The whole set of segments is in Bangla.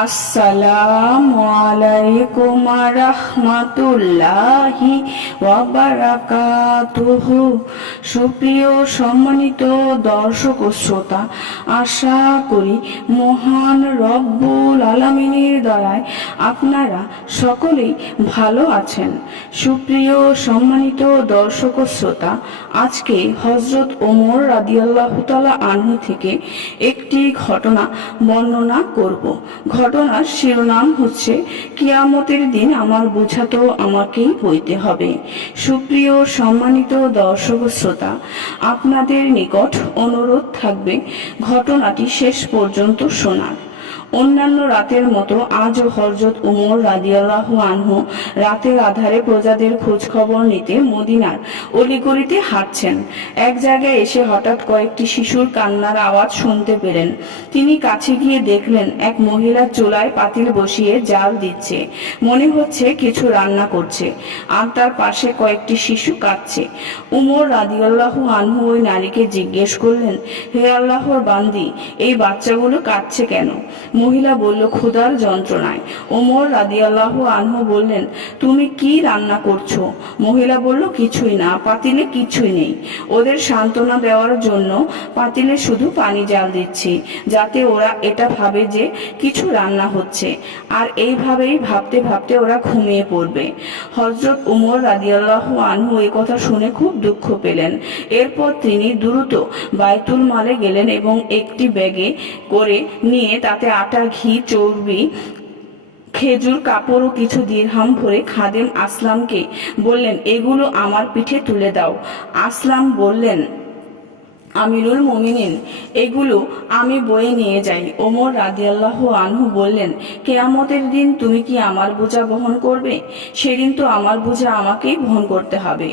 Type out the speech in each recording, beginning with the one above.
আসসালামু আলাইকুম রাহমাতুল্লাহি ওয়া বারাকাতুহু। সুপ্রিয় সম্মানিত দর্শক ও শ্রোতা, আশা করি মহান রব্বুল আলামিনের দয়ায় আপনারা সকলেই ভালো আছেন। সুপ্রিয় সম্মানিত দর্শক ও শ্রোতা, আজকে হযরত ওমর রাদিয়াল্লাহু তাআলা আনহু থেকে একটি ঘটনা বর্ণনা করব। ঘটনার শিরোনাম হচ্ছে কিয়ামতের দিন আমার বোঝা তো আমাকেই বইতে হবে। সুপ্রিয় সম্মানিত দর্শক শ্রোতা, আপনাদের নিকট অনুরোধ থাকবে ঘটনাটি শেষ পর্যন্ত শোনার। অন্যান্য রাতের মতো আজও হযরত ওমর রাদিয়াল্লাহু আনহু রাতের আধারে প্রজাদের খোঁজ খবর নিতে মদিনার অলিগলিতে হাঁটছেন। এক জায়গায় এসে হঠাৎ কয়েকটি শিশুর কান্নার আওয়াজ শুনতে পেলেন। তিনি কাছে গিয়ে দেখলেন এক মহিলা চুলায় পাতিল বসিয়ে জাল দিচ্ছে, মনে হচ্ছে কিছু রান্না করছে, আর তার পাশে কয়েকটি শিশু কাঁদছে। ওমর রাদিয়াল্লাহু আনহু ওই নারীকে জিজ্ঞেস করলেন, হে আল্লাহর বান্দি, এই বাচ্চাগুলো কাঁদছে কেন? মহিলা বলল, ক্ষুধার যন্ত্রণায়। ওমর রাদিয়াল্লাহু আনহু বললেন, তুমি কি রান্না করছো? মহিলা বলল, কিছুই না, পাতিলে কিছুই নেই। ওদের সান্ত্বনা দেওয়ার জন্য পাতিলে শুধু পানি জাল দিচ্ছি, যাতে ওরা এটা ভাবে যে কিছু রান্না হচ্ছে, আর এইভাবেই ভাবতে ভাবতে ওরা ঘুমিয়ে পড়বে। হযরত ওমর রাদিয়াল্লাহু আনহু এই কথা শুনে খুব দুঃখ পেলেন। এরপর তিনি দ্রুত বাইতুল মালে গেলেন এবং একটি ব্যাগে করে নিয়ে তাতে আটা, ঘি, চর্বি, খেজুর, কাপড় ও কিছু দিরহাম ভরে খাদেম আসলামকে বললেন, এগুলো আমার পিঠে তুলে দাও। আসলাম বললেন, আমিরুল মুমিনিন, এগুলো আমি বয়ে নিয়ে যাই। ওমর রাদিয়াল্লাহু আনহু বললেন, কিয়ামতের দিন তুমি কি আমার বোঝা বহন করবে? সেদিন তো আমার বোঝা আমাকেই বহন করতে হবে।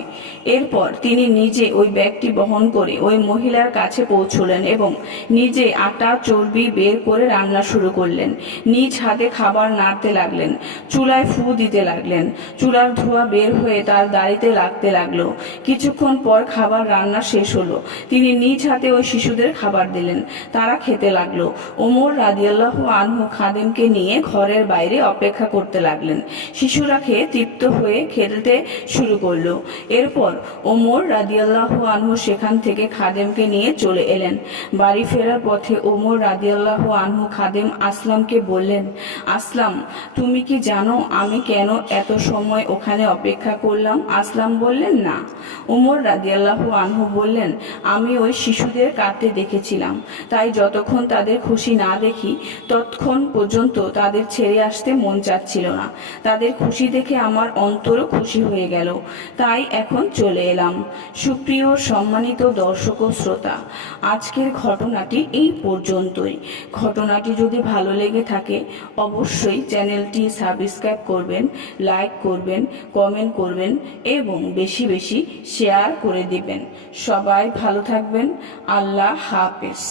এরপর তিনি নিজে ওই ব্যাগটি বহন করে ওই মহিলার কাছে পৌঁছলেন এবং নিজে আটা, চর্বি বের করে রান্না শুরু করলেন। নিজ হাতে খাবার নাড়তে লাগলেন, চুলায় ফু দিতে লাগলেন। চুলার ধোঁয়া বের হয়ে তার দাড়িতে লাগতে লাগলো। কিছুক্ষণ পর খাবার রান্না শেষ হলো। তিনি নিজ হাতে ওই শিশুদের খাবার দিলেন, তারা খেতে লাগলো। ওমর রাদিয়াল্লাহু আনহু খাদেমকে নিয়ে ঘরের বাইরে অপেক্ষা করতে লাগলেন। শিশুরা খেয়ে তৃপ্ত হয়ে খেলতে শুরু করলো। এরপর ওমর রাদিয়াল্লাহু আনহু সেখান থেকে খাদেমকে নিয়ে চলে এলেন। বাড়ি ফেরার পথে ওমর রাদিয়াল্লাহু আনহু খাদেম আসলামকে বললেন, আসলাম, তুমি কি জানো আমি কেন এত সময় ওখানে অপেক্ষা করলাম? আসলাম বললেন, না। ওমর রাদিয়াল্লাহু আনহু বললেন, আমি ওই শিশুদের কাঁদতে দেখেছিলাম, তাই যতক্ষণ তাদের খুশি না দেখি ততক্ষণ পর্যন্ত তাদের ছেড়ে আসতে মন চাচ্ছিল না। তাদের খুশি দেখে আমার অন্তরও খুশি হয়ে গেল, তাই এখন চলে এলাম। সুপ্রিয় সম্মানিত দর্শক ও শ্রোতা, আজকের ঘটনাটি এই পর্যন্তই। ঘটনাটি যদি ভালো লেগে থাকে অবশ্যই চ্যানেলটি সাবস্ক্রাইব করবেন, লাইক করবেন, কমেন্ট করবেন এবং বেশি বেশি শেয়ার করে দিবেন। সবাই ভালো থাকবেন। আল্লাহ হাফেজ।